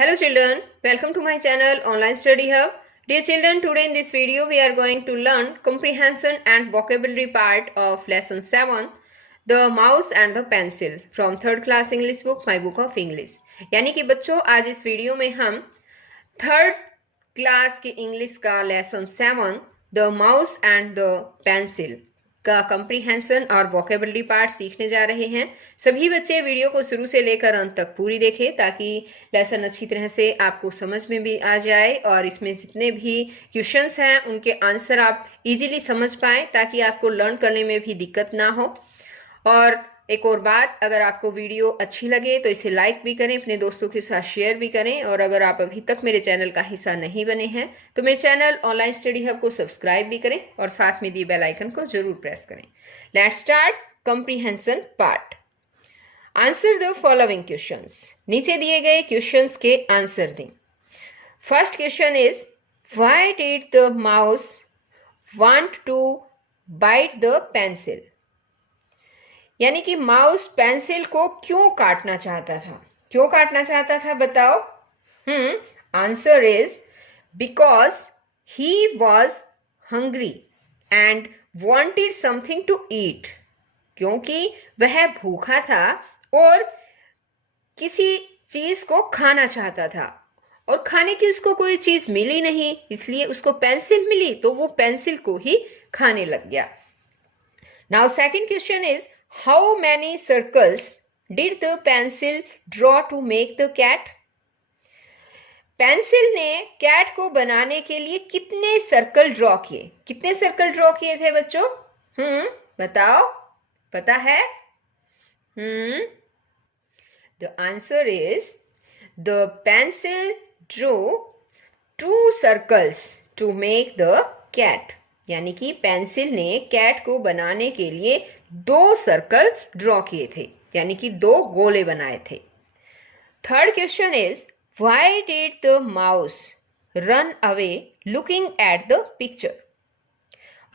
Hello children, welcome to my channel Online Study Hub. Dear children, today in this video we are going to learn comprehension and vocabulary part of lesson 7, The Mouse and the Pencil from 3rd class English book, My Book of English. यानी कि बच्चों आज इस video में हम 3rd class के English का lesson 7 the mouse and the pencil का कंप्रीहेंशन और वोकेबलरी पार्ट सीखने जा रहे हैं। सभी बच्चे वीडियो को शुरू से लेकर अंत तक पूरी देखें ताकि लेसन अच्छी तरह से आपको समझ में भी आ जाए और इसमें जितने भी क्वेश्चंस हैं उनके आंसर आप इजीली समझ पाएं ताकि आपको लर्न करने में भी दिक्कत ना हो। और एक और बात, अगर आपको वीडियो अच्छी लगे तो इसे लाइक भी करें, अपने दोस्तों के साथ शेयर भी करें और अगर आप अभी तक मेरे चैनल का हिस्सा नहीं बने हैं तो मेरे चैनल ऑनलाइन स्टडी हब को सब्सक्राइब भी करें और साथ में दिए बेल आइकन को जरूर प्रेस करें। Let's start comprehension part. Answer the following questions. नीचे दिए गए क्वेश्चंस के आंसर दें। First question is why did the mouse want to bite the pencil, यानी कि माउस पेंसिल को क्यों काटना चाहता था? क्यों काटना चाहता था बताओ? Answer is because he was hungry and wanted something to eat, क्योंकि वह भूखा था और किसी चीज को खाना चाहता था और खाने की उसको कोई चीज मिली नहीं, इसलिए उसको पेंसिल मिली तो वो पेंसिल को ही खाने लग गया। Now second question is How many circles did the pencil draw to make the cat? Pencil ने कैट को बनाने के लिए कितने सर्कल ड्रॉ किए? कितने सर्कल ड्रॉ किए थे बच्चों? बताओ, पता है? The answer is the pencil drew 2 circles to make the cat. यानी कि पेंसिल ने कैट को बनाने के लिए 2 सर्कल ड्रॉ किए थे, यानी कि 2 गोले बनाए थे। Third question is why did the mouse run away looking at the picture?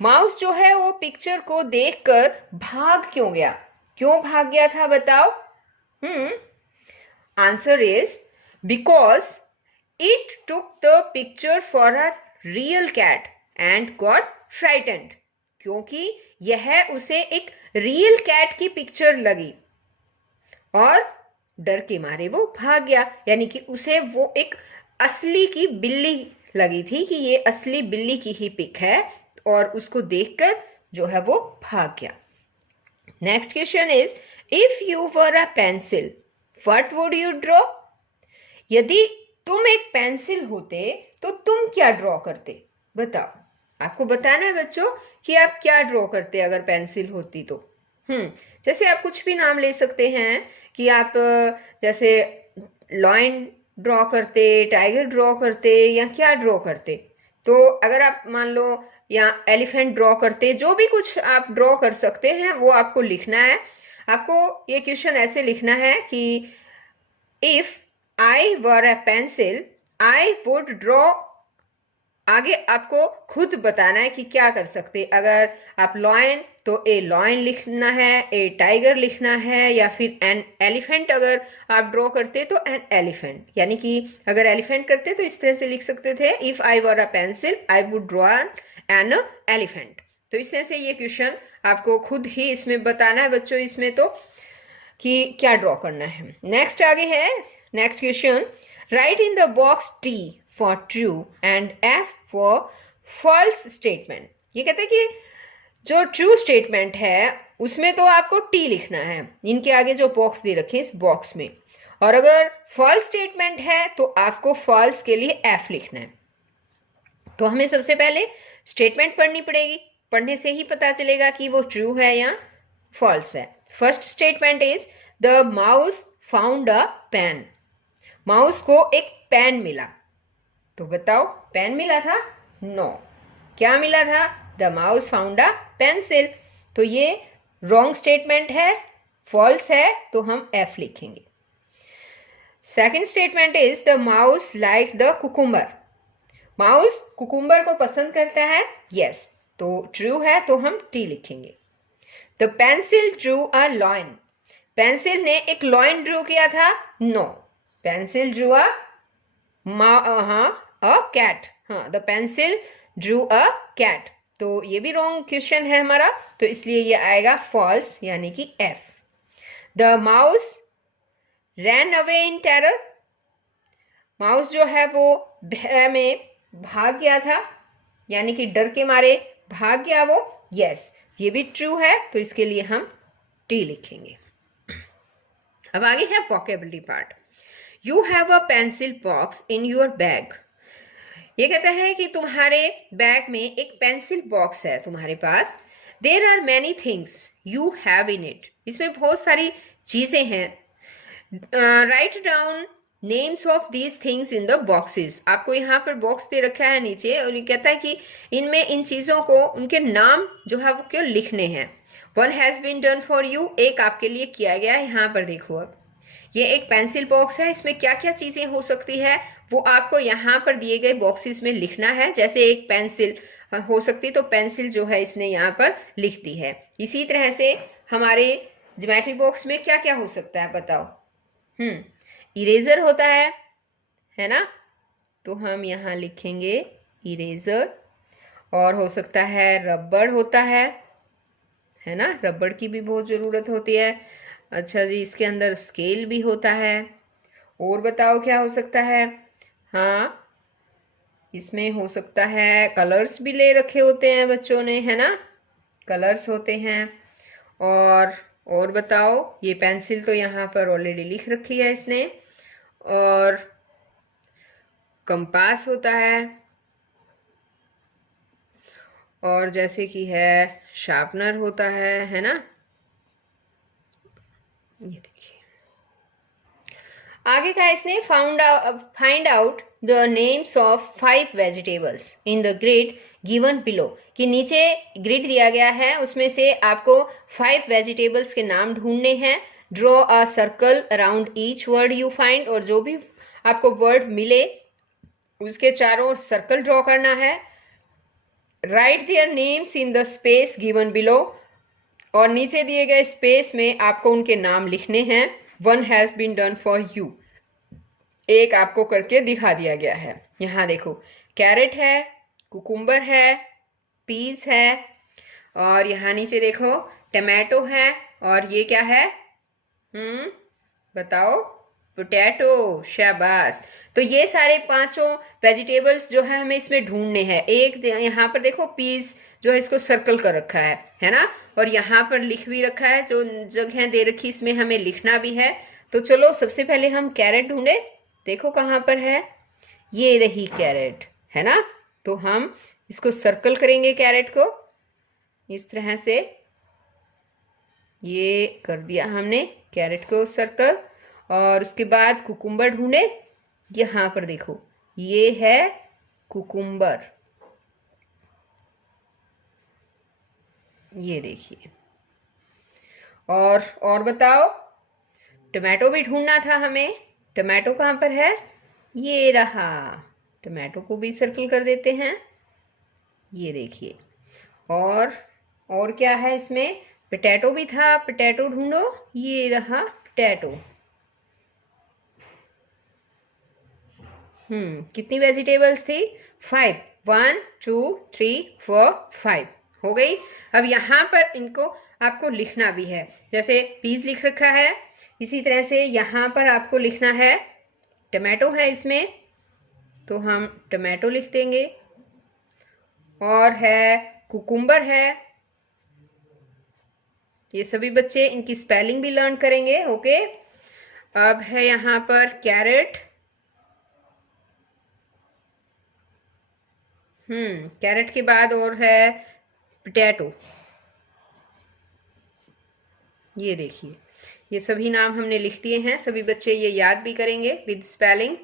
Mouse जो है वो पिक्चर को देखकर भाग क्यों गया? क्यों भाग गया था बताओ? Answer is because it took the picture for a real cat and got frightened, क्योंकि यह उसे एक रियल कैट की पिक्चर लगी और डर के मारे वो भाग गया, यानी कि उसे वो एक असली की बिल्ली लगी थी कि ये असली बिल्ली की ही पिक है और उसको देखकर जो है वो भाग गया। Next question is if you were a pencil what would you draw? यदि तुम एक पेंसिल होते तो तुम क्या ड्रॉ करते? बताओ। आपको बताना है बच्चों कि आप क्या ड्रॉ करते अगर पेंसिल होती तो। जैसे आप कुछ भी नाम ले सकते हैं कि आप जैसे लॉयन ड्रॉ करते, टाइगर ड्रॉ करते या क्या ड्रॉ करते। तो अगर आप मान लो या एलिफेंट ड्रॉ करते, जो भी कुछ आप ड्रॉ कर सकते हैं वो आपको लिखना है। आपको ये क्वेश्चन ऐसे लिखना है कि if I were a pencil I would draw, आगे आपको खुद बताना है कि क्या कर सकते। अगर आप लॉयन तो ए लॉयन लिखना है, ए टाइगर लिखना है या फिर एन एलिफेंट अगर आप ड्रॉ करते तो एन एलिफेंट, यानी कि अगर एलिफेंट करते तो इस तरह से लिख सकते थे if I were a pencil I would draw an elephant. तो इस तरह से ये क्वेश्चन आपको खुद ही इसमें बताना है बच्चों, इसमें तो कि क्या ड्रॉ करना है। नेक्स्ट आगे है next question, write in the box T for true and F for false statement. ये कहते हैं कि जो ट्रू स्टेटमेंट है उसमें तो आपको टी लिखना है, इनके आगे जो बॉक्स दे रखे हैं इस बॉक्स में, और अगर फॉल्स स्टेटमेंट है तो आपको फॉल्स के लिए एफ लिखना है। तो हमें सबसे पहले स्टेटमेंट पढ़नी पड़ेगी, पढ़ने से ही पता चलेगा कि वो ट्रू है या फॉल्स है। First statement is the mouse found a pen. Mouse को एक पेन मिला, तो बताओ पेन मिला था? नो। क्या मिला था? The mouse found a pencil. तो ये रॉन्ग स्टेटमेंट है, फॉल्स है, तो हम एफ लिखेंगे। Second statement is the mouse like the cucumber. Mouse cucumber को पसंद करता है, यस, तो ट्रू है तो हम टी लिखेंगे। The pencil drew a lion. Pencil ने एक लॉयन ड्रू किया था? नो, पेंसिल ड्रू अ हाँ, अ कैट, हाँ, the pencil drew a cat. तो ये भी रॉन्ग क्वेश्चन है हमारा, तो इसलिए ये आएगा फॉल्स, यानी कि F. The mouse ran away in terror, mouse जो है वो भय में भाग गया था, यानी कि डर के मारे भाग गया वो। यस, ये भी ट्रू है, तो इसके लिए हम टी लिखेंगे। अब आगे है vocabulary part. You have a pencil box in your bag. ये कहता है कि तुम्हारे बैग में एक पेंसिल बॉक्स है तुम्हारे पास। There are many things you have in it, इसमें बहुत सारी चीजें हैं। Write down names of these things in the boxes. आपको यहाँ पर बॉक्स दे रखा है नीचे, और ये कहता है कि इनमें इन चीजों को, उनके नाम जो है वो क्यों लिखने हैं। One has been done for you, एक आपके लिए किया गया है। यहाँ पर देखो, अब ये एक पेंसिल बॉक्स है, इसमें क्या क्या चीजें हो सकती है वो आपको यहाँ पर दिए गए बॉक्सेस में लिखना है। जैसे एक पेंसिल हो सकती, तो पेंसिल जो है इसने यहाँ पर लिख दी है। इसी तरह से हमारे ज्योमेट्री बॉक्स में क्या क्या हो सकता है बताओ। इरेजर होता है ना, तो हम यहाँ लिखेंगे इरेजर। और हो सकता है रबड़ होता है ना, रबड़ की भी बहुत ज़रूरत होती है। अच्छा जी, इसके अंदर स्केल भी होता है। और बताओ क्या हो सकता है। हाँ, इसमें हो सकता है कलर्स भी ले रखे होते हैं बच्चों ने, है ना, कलर्स होते हैं। और बताओ, ये पेंसिल तो यहाँ पर ऑलरेडी लिख रखी है इसने। और कंपास होता है, और जैसे कि है शार्पनर होता है ना। ये देखिए आगे का इसने find out the names of 5 vegetables in the grid given below, कि नीचे ग्रिड दिया गया है, उसमें से आपको 5 वेजिटेबल्स के नाम ढूंढने हैं। Draw a circle around each word you find, और जो भी आपको वर्ड मिले उसके चारों ओर सर्कल ड्रॉ करना है। Right their names in the space given below, और नीचे दिए गए स्पेस में आपको उनके नाम लिखने हैं। One has been done for you, एक आपको करके दिखा दिया गया है। यहाँ देखो, कैरेट है, कुकुम्बर है, पीस है, और यहाँ नीचे देखो टमाटो है, और ये क्या है, बताओ, पोटैटो। शाबाश। तो ये सारे पांचों वेजिटेबल्स जो है हमें इसमें ढूंढने हैं। एक यहाँ पर देखो पीस जो है, इसको सर्कल कर रखा है ना, और यहाँ पर लिख भी रखा है, जो जगह दे रखी इसमें हमें लिखना भी है। तो चलो सबसे पहले हम कैरेट ढूंढे। देखो कहाँ पर है, ये रही कैरेट, है ना। तो हम इसको सर्कल करेंगे, कैरेट को इस तरह से, ये कर दिया हमने कैरेट को सर्कल। और उसके बाद कुकुम्बर ढूंढे, यहाँ पर देखो ये है कुकुम्बर, ये देखिए। और बताओ, टमाटो भी ढूंढना था हमें। टमाटो कहाँ पर है, ये रहा, टमाटो को भी सर्कल कर देते हैं, ये देखिए। और क्या है इसमें, पोटैटो भी था, पोटैटो ढूंढो, ये रहा पोटैटो। कितनी वेजिटेबल्स थी, 5, 1 2 3 4 5 हो गई। अब यहाँ पर इनको आपको लिखना भी है, जैसे पीस लिख रखा है, इसी तरह से यहाँ पर आपको लिखना है। टमाटो है इसमें, तो हम टमाटो लिख देंगे। और है कुकुम्बर है, ये सभी बच्चे इनकी स्पेलिंग भी लर्न करेंगे, ओके। अब है यहाँ पर कैरेट, कैरेट के बाद और है पोटैटो, ये देखिए। ये सभी नाम हमने लिख दिए हैं, सभी बच्चे ये याद भी करेंगे विद स्पेलिंग।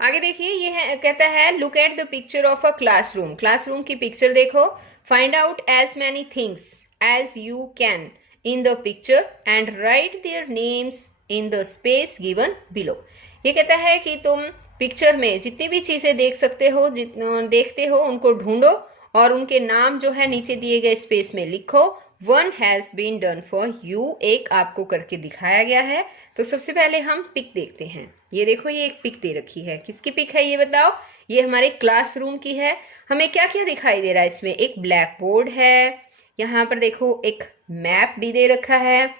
आगे देखिए, ये है, कहता है look at the picture of a classroom. Classroom की पिक्चर देखो। Find out as many things as you can in the picture and write their names in the space given below. ये कहता है कि तुम पिक्चर में जितनी भी चीजें देख सकते हो, देखते हो, उनको ढूंढो और उनके नाम जो है नीचे दिए गए स्पेस में लिखो। 1 has been done for you, एक आपको करके दिखाया गया है। तो सबसे पहले हम पिक देखते हैं। ये देखो, ये एक पिक दे रखी है। किसकी पिक है ये बताओ? ये हमारे क्लासरूम की है। हमें क्या क्या दिखाई दे रहा है इसमें? एक ब्लैक बोर्ड है, यहाँ पर देखो एक मैप भी दे रखा है,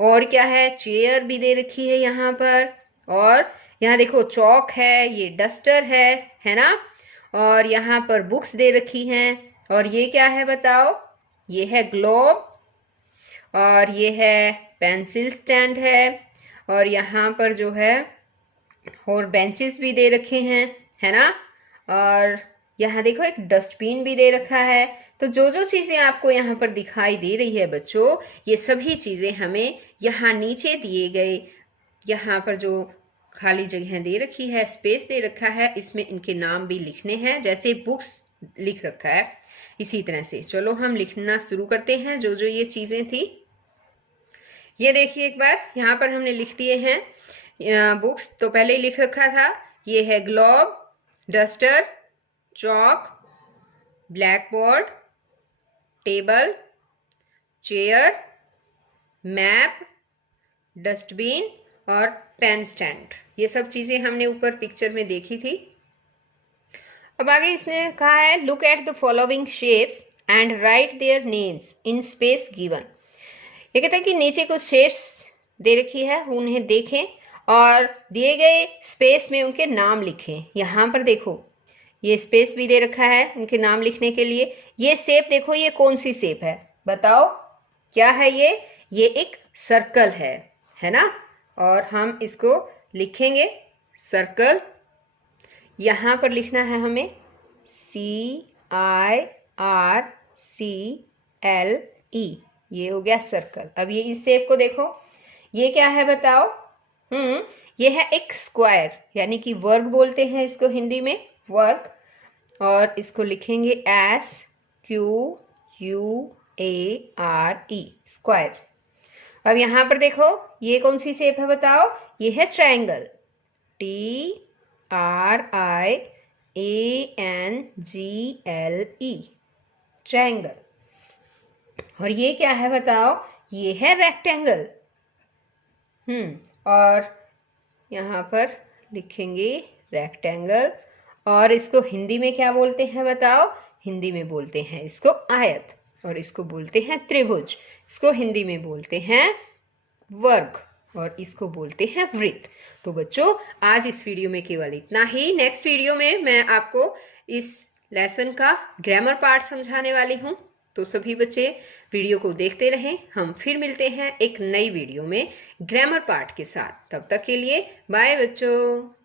और क्या है, चेयर भी दे रखी है यहाँ पर, और यहाँ देखो चौक है, ये डस्टर है ना, और यहाँ पर बुक्स दे रखी हैं, और ये क्या है बताओ? ये है ग्लोब, और ये है पेंसिल स्टैंड है, और यहाँ पर जो है और बेंचेस भी दे रखे हैं, है ना, और यहाँ देखो एक डस्टबिन भी दे रखा है। तो जो जो चीज़ें आपको यहाँ पर दिखाई दे रही है बच्चों, ये सभी चीज़ें हमें यहाँ नीचे दिए गए, यहाँ पर जो खाली जगह दे रखी है, स्पेस दे रखा है, इसमें इनके नाम भी लिखने हैं, जैसे बुक्स लिख रखा है इसी तरह से। चलो हम लिखना शुरू करते हैं जो जो ये चीज़ें थी। ये देखिए एक बार यहाँ पर हमने लिख दिए हैं बुक्स, तो पहले ही लिख रखा था। ये है globe, duster, chalk, black board, table, chair, map, dustbin और पेन स्टैंड। ये सब चीज़ें हमने ऊपर पिक्चर में देखी थी। अब आगे इसने कहा है look at the following shapes and write their names in space given. ये कहता है कि नीचे कुछ शेप्स दे रखी है, उन्हें देखें और दिए गए स्पेस में उनके नाम लिखें। यहाँ पर देखो ये स्पेस भी दे रखा है उनके नाम लिखने के लिए। ये शेप देखो, ये कौन सी शेप है बताओ? क्या है ये? ये एक सर्कल है ना, और हम इसको लिखेंगे सर्कल। यहाँ पर लिखना है हमें CIRCLE, ये हो गया सर्कल। अब ये इस शेप को देखो, ये क्या है बताओ? ये है एक स्क्वायर, यानी कि वर्ग बोलते हैं इसको हिंदी में, वर्ग, और इसको लिखेंगे SQUARE, स्क्वायर। अब यहाँ पर देखो ये कौन सी शेप है बताओ? ये है ट्रायंगल, TRIANGLE, ट्रायंगल। और ये क्या है बताओ? ये है रेक्टेंगल। और यहाँ पर लिखेंगे रेक्टेंगल, और इसको हिंदी में क्या बोलते हैं बताओ? हिंदी में बोलते हैं इसको आयत, और इसको बोलते हैं त्रिभुज, इसको हिंदी में बोलते हैं वर्ग, और इसको बोलते हैं वृत्त। तो बच्चों आज इस वीडियो में केवल इतना ही। नेक्स्ट वीडियो में मैं आपको इस लेसन का ग्रामर पार्ट समझाने वाली हूँ। तो सभी बच्चे वीडियो को देखते रहें। हम फिर मिलते हैं एक नई वीडियो में ग्रामर पार्ट के साथ। तब तक के लिए बाय बच्चों।